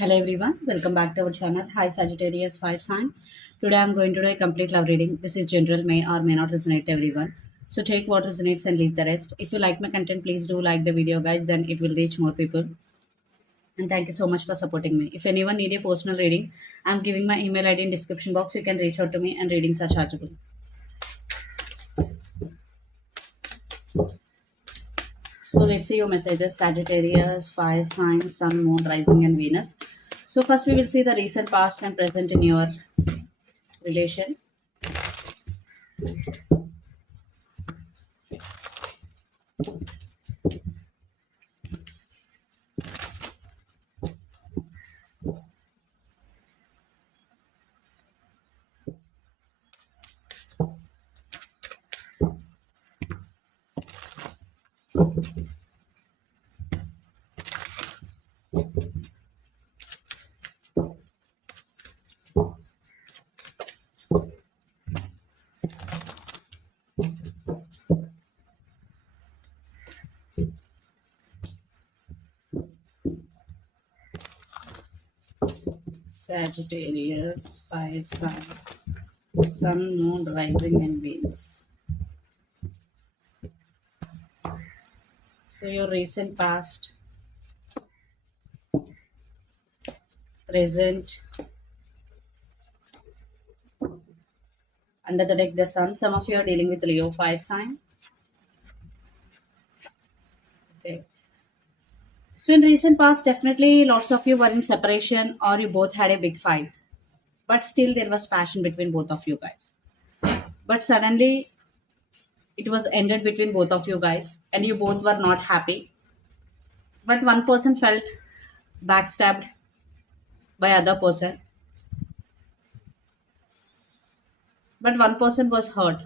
Hello everyone, welcome back to our channel. Hi Sagittarius Fire Sign. Today I'm going to do a complete love reading. This is general, may or may not resonate to everyone. So take what resonates and leave the rest. If you like my content, please do like the video, guys. Then it will reach more people. And thank you so much for supporting me. If anyone need a personal reading, I'm giving my email ID in description box. You can reach out to me, and readings are chargeable. So let's see your messages. Sagittarius, Fire Sign, Sun, Moon, Rising, and Venus. So first we will see the recent, past, and present in your relation. Sagittarius, Fire Sign, Sun, Moon, Rising, and Venus. So your recent, past, present, under the deck the Sun. Some of you are dealing with Leo Fire Sign. Okay. So in recent past, definitely lots of you were in separation or you both had a big fight. But still there was passion between both of you guys. But suddenly it was ended between both of you guys and you both were not happy. But one person felt backstabbed by other person. But one person was hurt.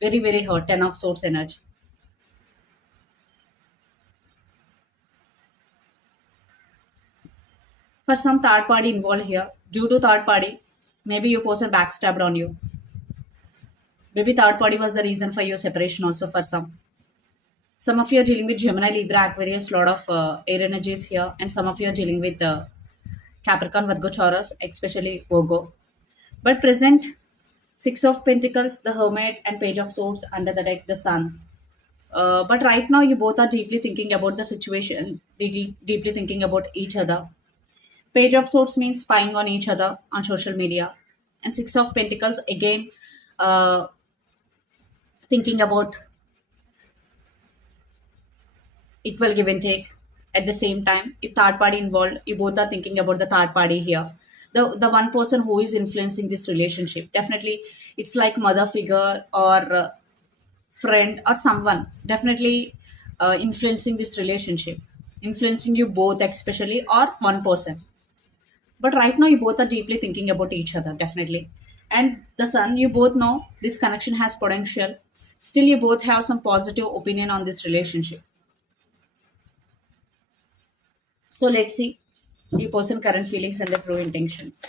Very, very hurt. 10 of Swords energy. For some third party involved here, due to third party, maybe your person backstabbed on you. Maybe third party was the reason for your separation also for some. Some of you are dealing with Gemini, Libra, Aquarius, lot of air energies here, and some of you are dealing with Capricorn, Virgo, Taurus, especially Virgo. But present, Six of Pentacles, the Hermit, and Page of Swords under the deck, the Sun. But right now, you both are deeply thinking about the situation, deeply thinking about each other. Page of Swords means spying on each other on social media, and Six of Pentacles again, uh, thinking about equal give and take. At the same time, if third party involved, you both are thinking about the third party here. The one person who is influencing this relationship, definitely it's like mother figure or friend or someone, definitely influencing this relationship, influencing you both especially, or one person. But right now you both are deeply thinking about each other, definitely. And the Sun, you both know this connection has potential. Still you both have some positive opinion on this relationship. So let's see your person current feelings and their true intentions.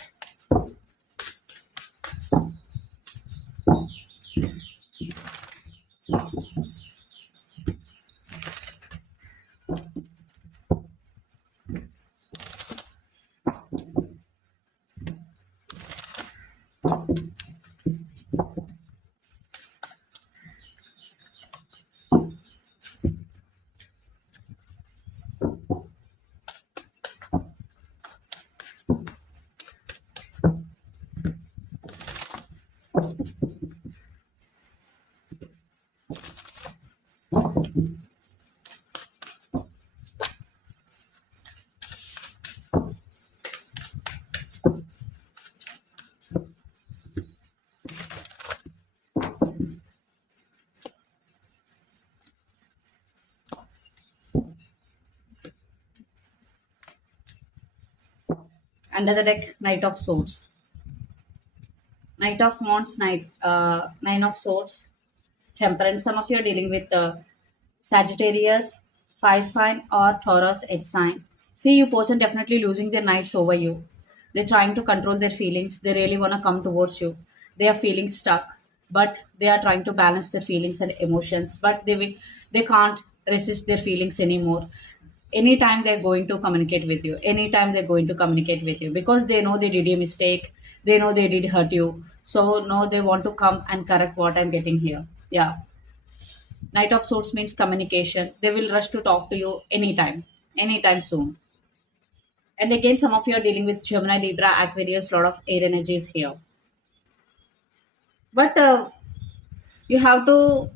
Under the deck, Knight of Swords, Knight of Wands, Nine of Swords, Temperance. Some of you are dealing with Sagittarius, fire sign, or Taurus, earth sign. See, you person definitely losing their nights over you. They're trying to control their feelings. They really want to come towards you. They are feeling stuck, but they are trying to balance their feelings and emotions. But they can't resist their feelings anymore. anytime they're going to communicate with you, anytime they're going to communicate with you, because they know they did a mistake, they know they did hurt you, so no, they want to come and correct what I'm getting here. Yeah. Knight of Swords means communication. They will rush to talk to you anytime, anytime soon. And again, some of you are dealing with Gemini, Libra, Aquarius, lot of air energies here. But you have to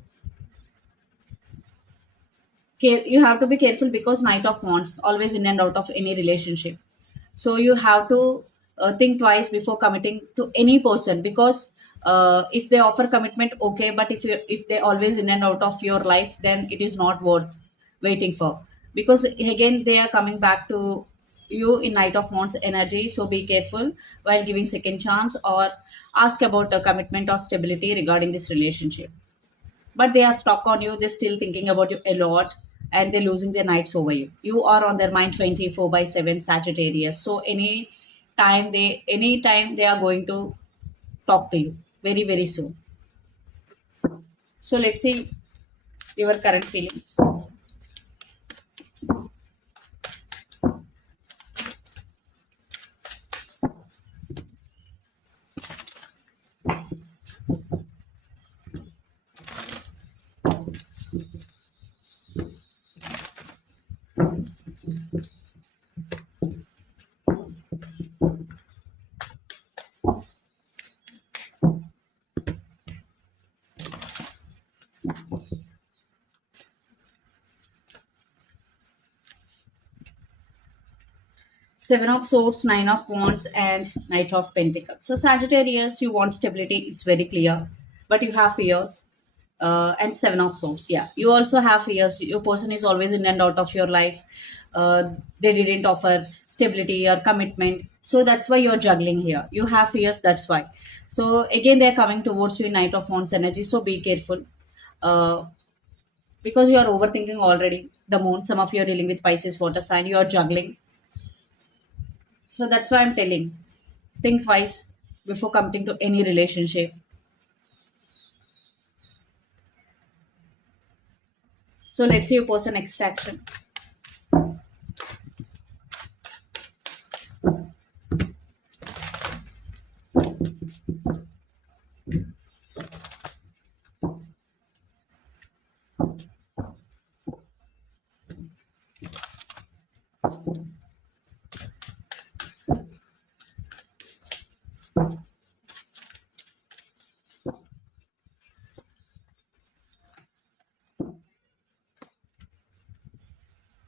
you have to be careful, because Knight of Wands always in and out of any relationship. So you have to think twice before committing to any person, because if they offer commitment, okay, but if they always in and out of your life, then it is not worth waiting for, because again they are coming back to you in Knight of Wands energy. So be careful while giving second chance, or ask about a commitment or stability regarding this relationship. But they are stuck on you, they're still thinking about you a lot, and they're losing their nights over you. You are on their mind 24 by 7 Sagittarius. So anytime they are going to talk to you very, very soon. So let's see your current feelings. Seven of Swords, Nine of Wands, and Knight of Pentacles. So Sagittarius, you want stability, it's very clear, but you have fears. And Seven of Swords, yeah, you also have fears. Your person is always in and out of your life. They didn't offer stability or commitment, so that's why you're juggling here. You have fears, that's why. So again, they're coming towards you in Knight of Wands energy. So be careful. Uh, because you are overthinking already. The moon, some of you are dealing with Pisces water sign, you are juggling. So that's why I'm telling, think twice before committing to any relationship. So let's see your person next action.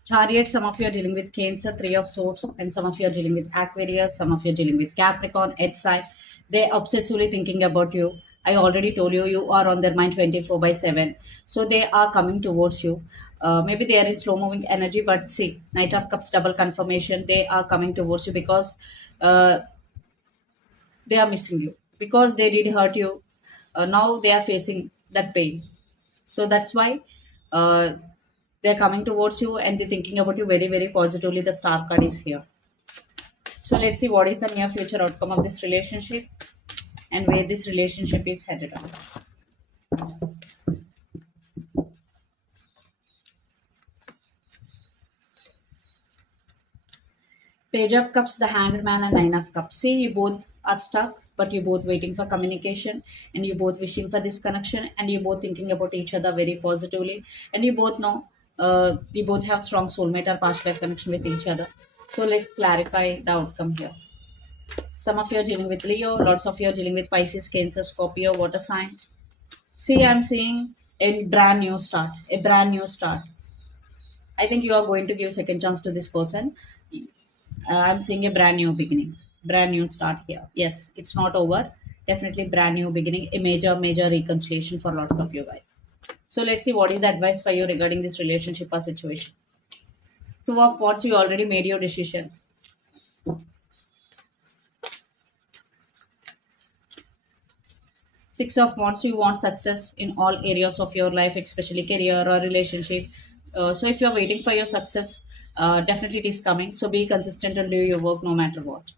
Chariot, some of you are dealing with Cancer, Three of Swords, and some of you are dealing with Aquarius, some of you are dealing with Capricorn, Edge side. They obsessively thinking about you. I already told you, you are on their mind 24 by 7. So they are coming towards you. Maybe they are in slow moving energy, but see, Knight of Cups, double confirmation. They are coming towards you because uh, they are missing you, because they did hurt you. Now they are facing that pain. So that's why uh, they're coming towards you, and they're thinking about you very, very positively. The star card is here. So let's see what is the near future outcome of this relationship, and where this relationship is headed on. Page of Cups, the Hanged Man, and Nine of Cups. See, you both are stuck, but you're both waiting for communication, and you both wishing for this connection, and you both thinking about each other very positively, and you both know you both have strong soulmate or past life connection with each other. So let's clarify the outcome here. Some of you are dealing with Leo, lots of you are dealing with Pisces, Cancer, Scorpio, water sign. See, I'm seeing a brand new start, a brand new start. I think you are going to give second chance to this person. I'm seeing a brand new beginning, brand new start here. Yes, it's not over. Definitely brand new beginning, a major, major reconciliation for lots of you guys. So let's see what is the advice for you regarding this relationship or situation. Two of Wands, you already made your decision. Six of Wands, you want success in all areas of your life, especially career or relationship. So if you're waiting for your success, definitely it is coming. So be consistent and do your work no matter what.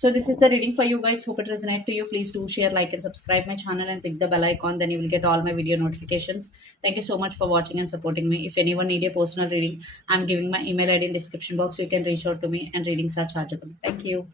So this is the reading for you guys. Hope it resonates to you. Please do share, like, and subscribe my channel and click the bell icon. Then you will get all my video notifications. Thank you so much for watching and supporting me. If anyone need a personal reading, I'm giving my email ID in description box, so you can reach out to me, and readings are chargeable. Thank you.